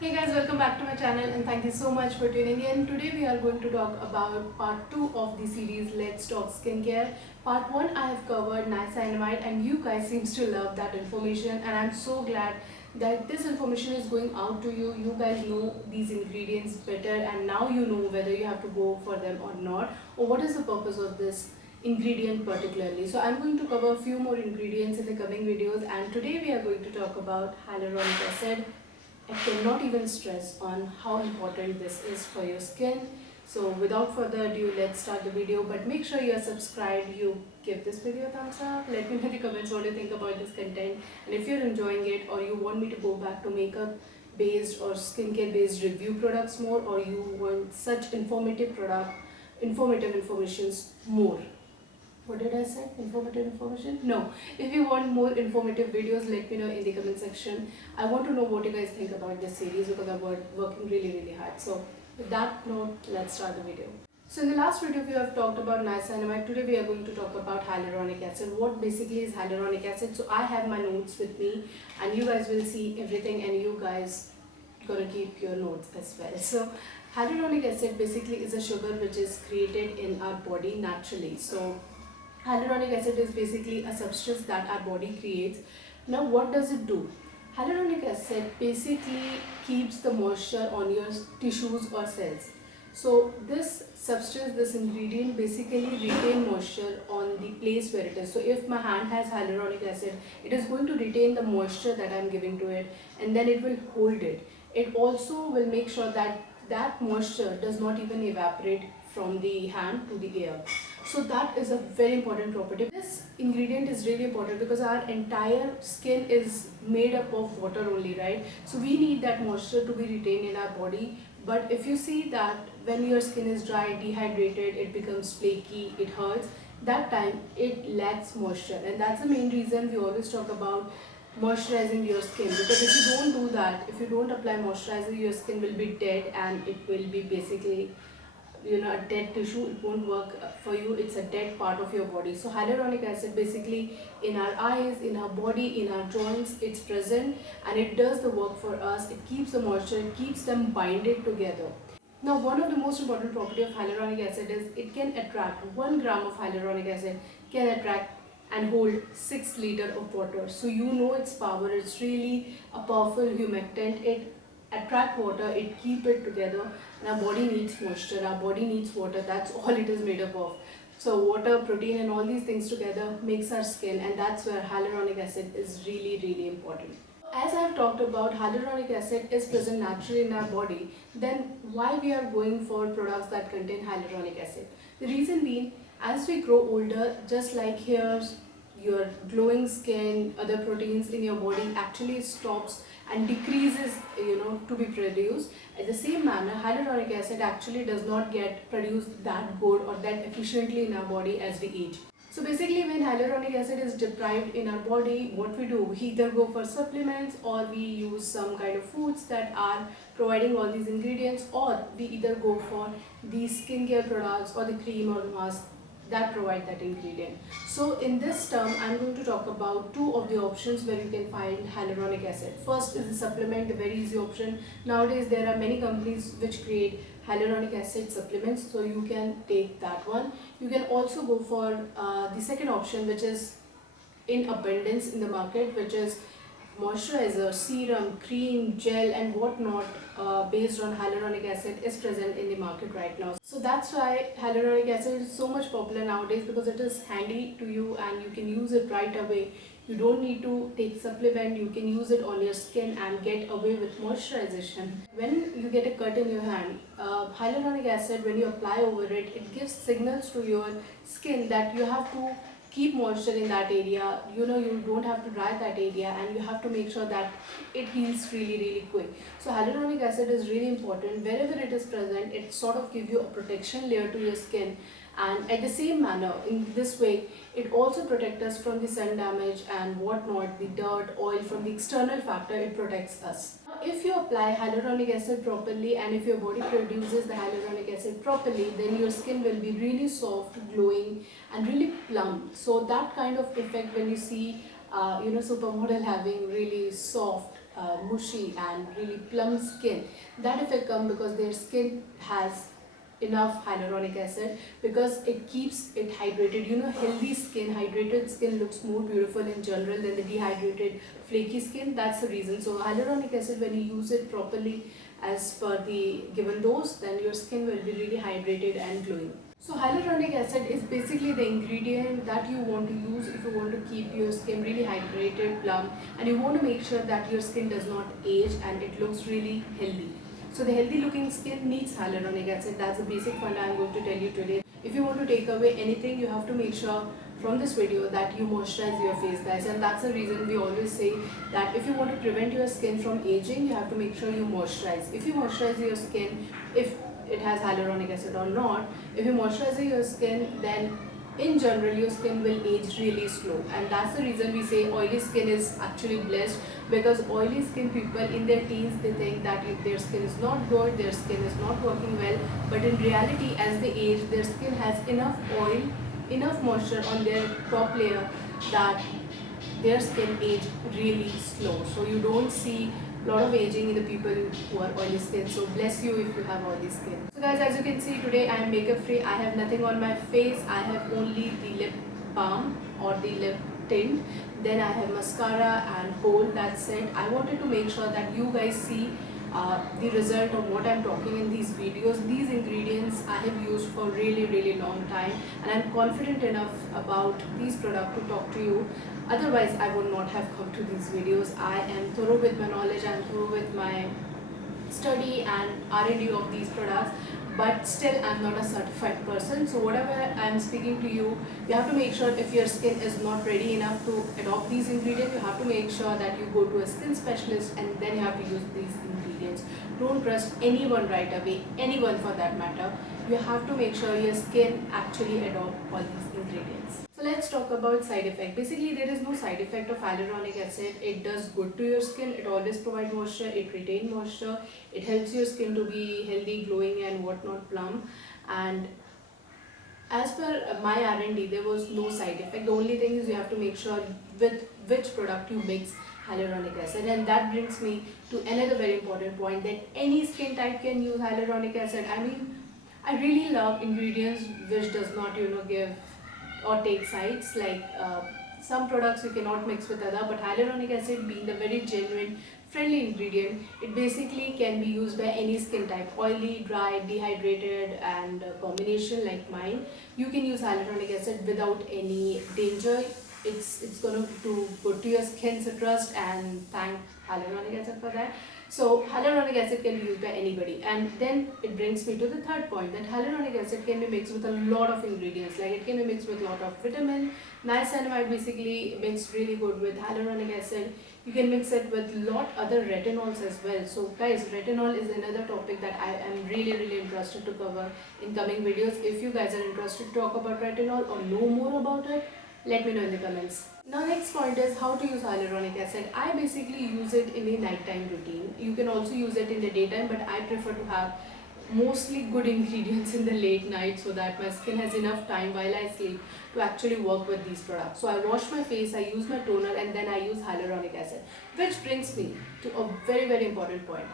Hey guys, welcome back to my channel and thank you so much for tuning in. Today we are going to talk about part 2 of the series Let's Talk Skincare. Part 1 I have covered niacinamide and you guys seems to love that information, and I'm so glad that this information is going out to you. You guys know these ingredients better and now you know whether you have to go for them or not, or what is the purpose of this ingredient particularly. So I'm going to cover a few more ingredients in the coming videos, and today we are going to talk about hyaluronic acid. I cannot even stress on how important this is for your skin. So without further ado, let's start the video. But make sure you are subscribed, you give this video a thumbs up. Let me know in the comments what you think about this content. And if you're enjoying it, or you want me to go back to makeup based or skincare based review products more, or you want such informative informations more. What did I say? Informative information? No. If you want more informative videos, let me know in the comment section. I want to know what you guys think about this series because I'm working really hard. So with that note, let's start the video. So in the last video we have talked about niacinamide. Today we are going to talk about hyaluronic acid. What basically is hyaluronic acid? So I have my notes with me and you guys will see everything, and you guys gonna keep your notes as well. So hyaluronic acid basically is a sugar which is created in our body naturally. So hyaluronic acid is basically a substance that our body creates. Now, what does it do? Hyaluronic acid basically keeps the moisture on your tissues or cells. So, this substance, this ingredient basically retain moisture on the place where it is. So, if my hand has hyaluronic acid, it is going to retain the moisture that I am giving to it, and then it will hold it. It also will make sure that that moisture does not even evaporate from the hand to the air. So that is a very important property. This ingredient is really important because our entire skin is made up of water only, right? So we need that moisture to be retained in our body. But if you see that when your skin is dry, dehydrated, it becomes flaky, it hurts, that time it lacks moisture. And that's the main reason we always talk about moisturizing your skin, because if you don't do that, if you don't apply moisturizer, your skin will be dead and it will be basically a dead tissue. It won't work for you. It's a dead part of your body. So hyaluronic acid basically in our eyes, in our body, in our joints, it's present and it does the work for us. It keeps the moisture, it keeps them binded together. Now, one of the most important property of hyaluronic acid is it can attract 1 gram of hyaluronic acid can attract and hold 6 liter of water. So you know its power. It's really a powerful humectant. It attract water, it keep it together, and our body needs moisture, our body needs water. That's all it is made up of. So water, protein and all these things together makes our skin, and that's where hyaluronic acid is really important. As I've talked about, hyaluronic acid is present naturally in our body. Then why we are going for products that contain hyaluronic acid? The reason being, as we grow older, just like hairs, your glowing skin, other proteins in your body actually stops and decreases to be produced. At the same manner, hyaluronic acid actually does not get produced that good or that efficiently in our body as we age. So basically, when hyaluronic acid is deprived in our body, what we do, we either go for supplements or we use some kind of foods that are providing all these ingredients, or we either go for the skincare products or the cream or the mask that provide that ingredient. So in this term, I'm going to talk about 2 of the options where you can find hyaluronic acid. First is the supplement, the very easy option. Nowadays there are many companies which create hyaluronic acid supplements, so you can take that one. You can also go for the second option, which is in abundance in the market, which is moisturizer, serum, cream, gel and whatnot based on hyaluronic acid is present in the market right now. So that's why hyaluronic acid is so much popular nowadays, because it is handy to you and you can use it right away. You don't need to take supplement, you can use it on your skin and get away with moisturization. When you get a cut in your hand, hyaluronic acid, when you apply over it, it gives signals to your skin that you have to keep moisture in that area. You don't have to dry that area, and you have to make sure that it heals really quick. So hyaluronic acid is really important. Wherever it is present, it sort of gives you a protection layer to your skin, and at the same manner, in this way, it also protects us from the sun damage and whatnot, the dirt, oil, from the external factor. It protects us. If you apply hyaluronic acid properly and if your body produces the hyaluronic acid properly, then your skin will be really soft, glowing and really plump. So that kind of effect when you see supermodel having really soft mushy and really plump skin, that effect comes because their skin has enough hyaluronic acid, because it keeps it hydrated. You know, healthy skin, hydrated skin looks more beautiful in general than the dehydrated flaky skin. That's the reason. So hyaluronic acid, when you use it properly as per the given dose, then your skin will be really hydrated and glowing. So hyaluronic acid is basically the ingredient that you want to use if you want to keep your skin really hydrated, plump, and you want to make sure that your skin does not age and it looks really healthy. So the healthy looking skin needs hyaluronic acid. That's the basic funda I'm going to tell you today. If you want to take away anything, you have to make sure from this video that you moisturize your face, guys. And that's the reason we always say that if you want to prevent your skin from aging, you have to make sure you moisturize. If you moisturize your skin, if it has hyaluronic acid or not, if you moisturize your skin, then in general your skin will age really slow. And that's the reason we say oily skin is actually blessed, because oily skin people in their teens, they think that if their skin is not good, their skin is not working well, but in reality as they age, their skin has enough oil, enough moisture on their top layer that their skin age really slow. So you don't see lot of aging in the people who are oily skin. So bless you if you have oily skin. So guys, as you can see, today I am makeup free. I have nothing on my face. I have only the lip balm or the lip tint. Then I have mascara and kohl. That's it. I wanted to make sure that you guys see the result of what I'm talking in these videos. These ingredients I have used for really long time, and I'm confident enough about these products to talk to you. Otherwise I would not have come to these videos. I am thorough with my knowledge, I'm thorough with my study and R&D of these products, but still I'm not a certified person. So whatever I'm speaking to you, you have to make sure if your skin is not ready enough to adopt these ingredients, you have to make sure that you go to a skin specialist and then you have to use these ingredients. Don't trust anyone right away, anyone for that matter. You have to make sure your skin actually adopt all these ingredients. So let's talk about side effect. Basically there is no side effect of hyaluronic acid. It does good to your skin. It always provides moisture, it retains moisture, it helps your skin to be healthy, glowing and whatnot, plump. And as per my R&D, there was no side effect. The only thing is you have to make sure with which product you mix hyaluronic acid. And that brings me to another very important point, that any skin type can use hyaluronic acid. I mean, I really love ingredients which does not, you know, give or take sides. Like some products you cannot mix with other, but hyaluronic acid being the very genuine friendly ingredient, it basically can be used by any skin type, oily, dry, dehydrated, and combination like mine. You can use hyaluronic acid without any danger. It's going to go to your skin, so trust and thank hyaluronic acid for that. So hyaluronic acid can be used by anybody. And then it brings me to the third point, that hyaluronic acid can be mixed with a lot of ingredients. Like it can be mixed with a lot of vitamin. Niacinamide basically mixed really good with hyaluronic acid. You can mix it with lot other retinols as well. So guys, retinol is another topic that I am really interested to cover in coming videos. If you guys are interested to talk about retinol or know more about it, let me know in the comments. Now next point is how to use hyaluronic acid. I basically use it in a nighttime routine. You can also use it in the daytime, but I prefer to have mostly good ingredients in the late night so that my skin has enough time while I sleep to actually work with these products. So I wash my face, I use my toner, and then I use hyaluronic acid. Which brings me to a very important point.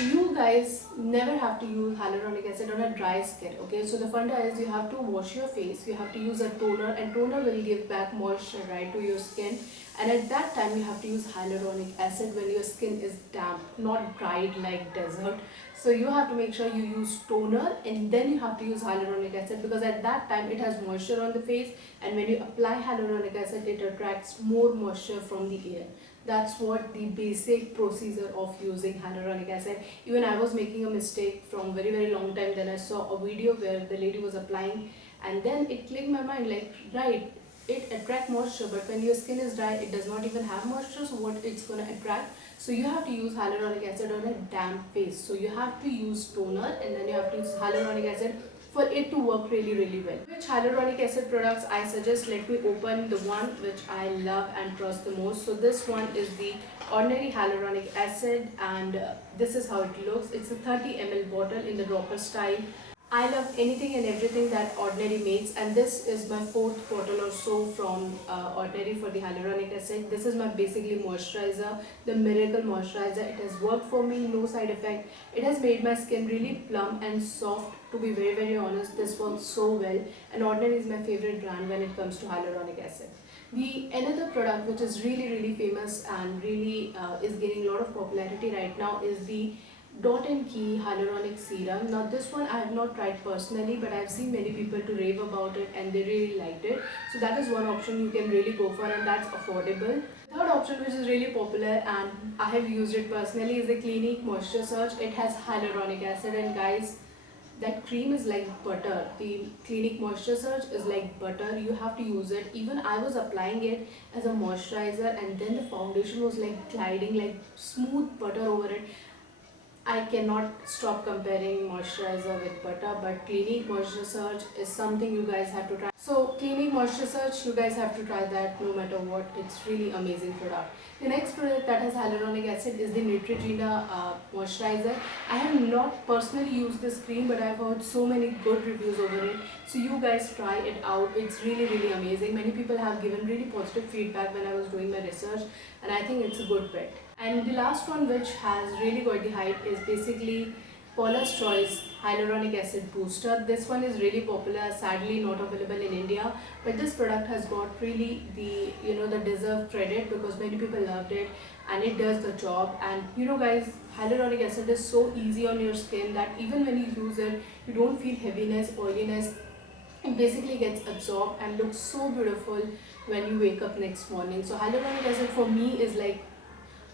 You guys never have to use hyaluronic acid on a dry skin, okay? So the funda is you have to wash your face, you have to use a toner, and toner will give back moisture, right, to your skin. And at that time you have to use hyaluronic acid when your skin is damp, not dried like desert. So you have to make sure you use toner and then you have to use hyaluronic acid, because at that time it has moisture on the face, and when you apply hyaluronic acid it attracts more moisture from the air. That's what the basic procedure of using hyaluronic acid. Even I was making a mistake from very long time. Then I saw a video where the lady was applying, and then it clicked my mind, like, right, it attracts moisture, but when your skin is dry it does not even have moisture, so what it's going to attract? So you have to use hyaluronic acid on a damp face. So you have to use toner and then you have to use hyaluronic acid for it to work really well. Which hyaluronic acid products I suggest? Let me open the one which I love and trust the most. So this one is the ordinary hyaluronic acid, and this is how it looks. It's a 30 ml bottle in the dropper style. I love anything and everything that Ordinary makes, and this is my fourth bottle or so from Ordinary for the hyaluronic acid. This is my basically moisturizer, the miracle moisturizer. It has worked for me, no side effect. It has made my skin really plump and soft. To be very honest, this works so well, and Ordinary is my favorite brand when it comes to hyaluronic acid. The another product which is really famous and really is gaining a lot of popularity right now is the Dot and Key Hyaluronic Serum. Now this one I have not tried personally, but I've seen many people to rave about it and they really liked it. So that is one option you can really go for, and that's affordable. Third option which is really popular and I have used it personally is the Clinique Moisture Surge. It has hyaluronic acid, and guys, that cream is like butter. The Clinique Moisture Surge is like butter. You have to use it. Even I was applying it as a moisturizer, and then the foundation was like gliding like smooth butter over it. I cannot stop comparing moisturizer with butter, but Clinique Moisture Surge is something you guys have to try. So Clinique Moisture Surge, you guys have to try that no matter what. It's really amazing product. The next product that has hyaluronic acid is the Neutrogena moisturizer. I have not personally used this cream, but I've heard so many good reviews over it. So you guys try it out. It's really amazing. Many people have given really positive feedback when I was doing my research, and I think it's a good bet. And the last one which has really got the hype is basically Paula's Choice Hyaluronic Acid Booster. This one is really popular, sadly not available in India, but this product has got really the deserved credit because many people loved it and it does the job. And guys, hyaluronic acid is so easy on your skin that even when you use it, you don't feel heaviness, oiliness. It basically gets absorbed and looks so beautiful when you wake up next morning. So hyaluronic acid for me is like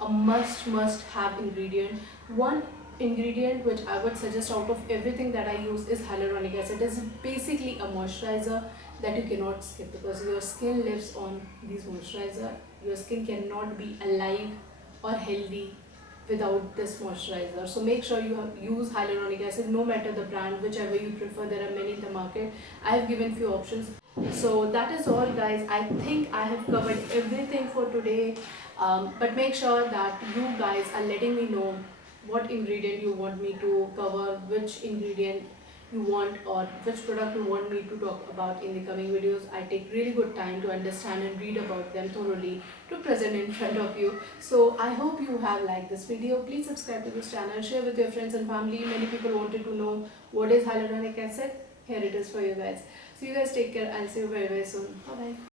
a must have ingredient. One ingredient which I would suggest out of everything that I use is hyaluronic acid. It's basically a moisturizer that you cannot skip because your skin lives on these moisturizer. Your skin cannot be alive or healthy without this moisturizer. So make sure you use hyaluronic acid no matter the brand, whichever you prefer. There are many in the market. I have given few options. So that is all, guys. I think I have covered everything for today. But make sure that you guys are letting me know what ingredient you want me to cover, which ingredient you want, or which product you want me to talk about in the coming videos. I take really good time to understand and read about them thoroughly to present in front of you. So I hope you have liked this video. Please subscribe to this channel, share with your friends and family. Many people wanted to know what is hyaluronic acid. Here it is for you guys. So you guys take care. I'll see you very soon. Bye bye.